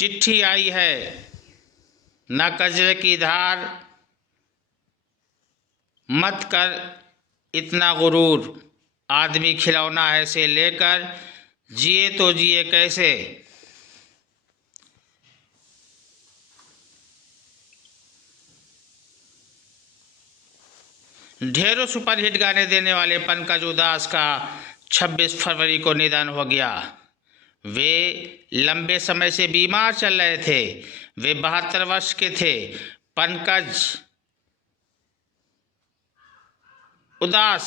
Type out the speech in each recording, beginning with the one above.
चिट्ठी आई है, न कजरे की धार, मत कर इतना गुरूर। आदमी खिलौना है से लेकर, जिए तो जिए कैसे। ढेरों सुपरहिट गाने देने वाले पंकज उधास का 26 फरवरी को निधन हो गया। वे लंबे समय से बीमार चल रहे थे। वे 72 वर्ष के थे। पंकज उधास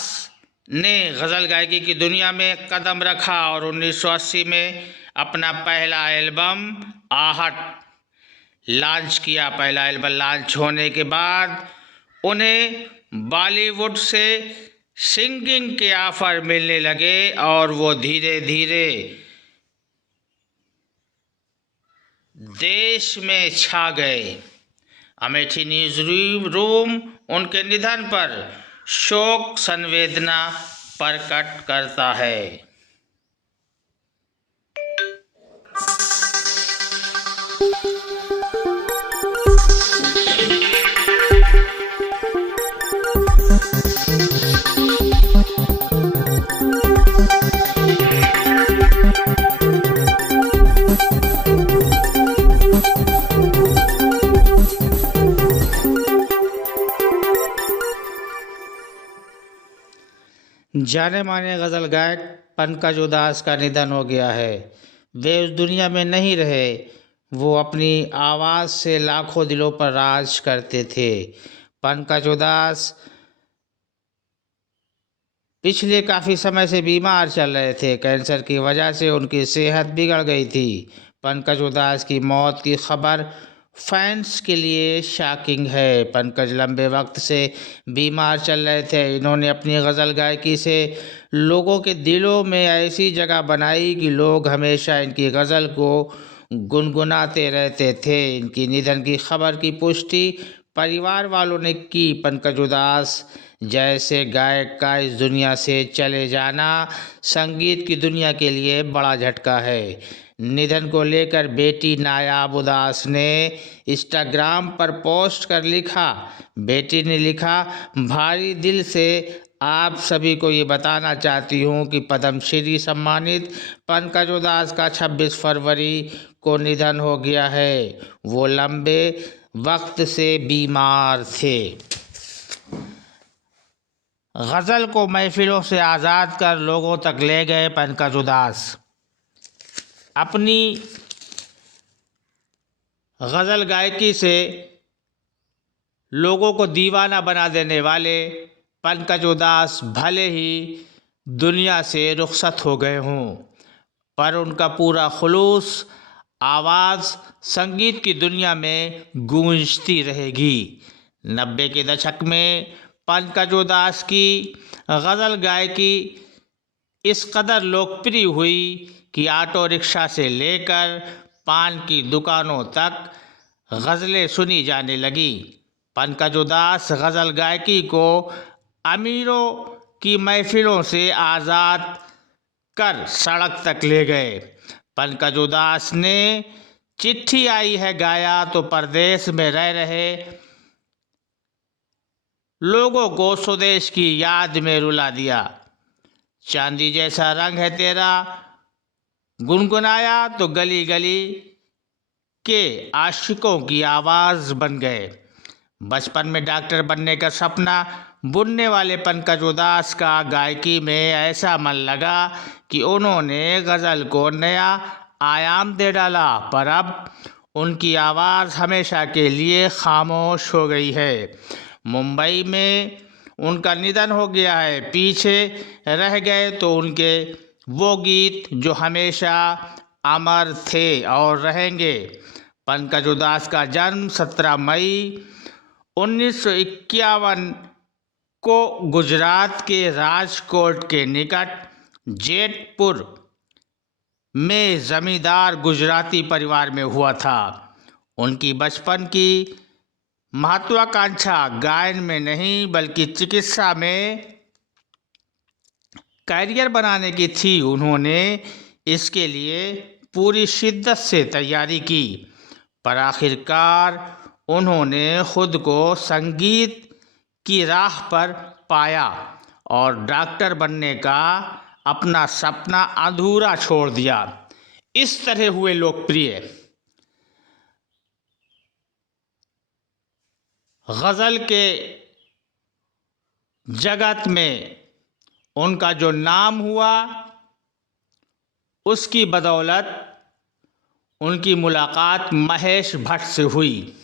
ने गज़ल गायकी की दुनिया में कदम रखा और 1980 में अपना पहला एल्बम आहट लॉन्च किया। पहला एल्बम लॉन्च होने के बाद उन्हें बॉलीवुड से सिंगिंग के ऑफर मिलने लगे और वो धीरे धीरे देश में छा गए। अमेठी न्यूज रूम उनके निधन पर शोक संवेदना प्रकट करता है। जाने माने गज़ल गायक पंकज उधास का निधन हो गया है। वे उस दुनिया में नहीं रहे। वो अपनी आवाज़ से लाखों दिलों पर राज करते थे। पंकज उधास पिछले काफ़ी समय से बीमार चल रहे थे। कैंसर की वजह से उनकी सेहत बिगड़ गई थी। पंकज उधास की मौत की खबर फैंस के लिए शॉकिंग है। पंकज लंबे वक्त से बीमार चल रहे थे। इन्होंने अपनी गज़ल गायकी से लोगों के दिलों में ऐसी जगह बनाई कि लोग हमेशा इनकी गज़ल को गुनगुनाते रहते थे। इनकी निधन की खबर की पुष्टि परिवार वालों ने की। पंकज उधास जैसे गायक का इस दुनिया से चले जाना संगीत की दुनिया के लिए बड़ा झटका है। निधन को लेकर बेटी नायाब उधास ने इंस्टाग्राम पर पोस्ट कर लिखा। बेटी ने लिखा, भारी दिल से आप सभी को ये बताना चाहती हूँ कि पद्मश्री सम्मानित पंकज उधास का 26 फरवरी को निधन हो गया है। वो लंबे वक्त से बीमार थे। गज़ल को महफिलों से आज़ाद कर लोगों तक ले गए पंकज उधास। अपनी गज़ल गायकी से लोगों को दीवाना बना देने वाले पंकज उधास भले ही दुनिया से रुखसत हो गए हों, पर उनका पूरा खुलूस आवाज़ संगीत की दुनिया में गूंजती रहेगी। 90 के दशक में पंकज उधास की गज़ल गायकी इस कदर लोकप्रिय हुई कि ऑटो रिक्शा से लेकर पान की दुकानों तक गज़लें सुनी जाने लगी। पंकज उधास गज़ल गायकी को अमीरों की महफिलों से आज़ाद कर सड़क तक ले गए। पंकज उधास ने चिट्ठी आई है गाया तो परदेश में रह रहे लोगों को स्वदेश की याद में रुला दिया। चांदी जैसा रंग है तेरा गुनगुनाया तो गली गली के आशिकों की आवाज़ बन गए। बचपन में डॉक्टर बनने का सपना बुनने वाले पंकज उधास का गायकी में ऐसा मन लगा कि उन्होंने गज़ल को नया आयाम दे डाला, पर अब उनकी आवाज़ हमेशा के लिए खामोश हो गई है। मुंबई में उनका निधन हो गया है। पीछे रह गए तो उनके वो गीत जो हमेशा अमर थे और रहेंगे। पंकज उधास का जन्म 17 मई 1951 को गुजरात के राजकोट के निकट जेतपुर में जमींदार गुजराती परिवार में हुआ था। उनकी बचपन की महत्वाकांक्षा गायन में नहीं बल्कि चिकित्सा में करियर बनाने की थी। उन्होंने इसके लिए पूरी शिद्दत से तैयारी की, पर आखिरकार उन्होंने खुद को संगीत की राह पर पाया और डॉक्टर बनने का अपना सपना अधूरा छोड़ दिया। इस तरह हुए लोकप्रिय। गज़ल के जगत में उनका जो नाम हुआ, उसकी बदौलत उनकी मुलाकात महेश भट्ट से हुई।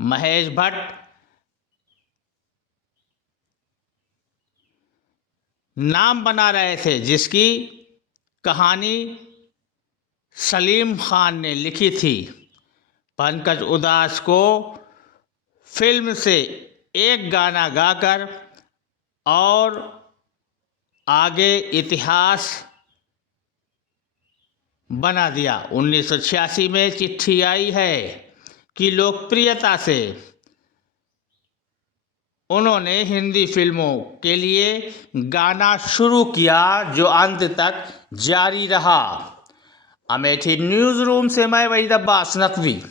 महेश भट्ट नाम बना रहे थे, जिसकी कहानी सलीम खान ने लिखी थी। पंकज उदास को फिल्म से एक गाना गाकर और आगे इतिहास बना दिया। 1986 में चिट्ठी आई है कि लोकप्रियता से उन्होंने हिंदी फिल्मों के लिए गाना शुरू किया, जो अंत तक जारी रहा। अमेठी न्यूज़ रूम से मैं वहीद अब्बास नकवी।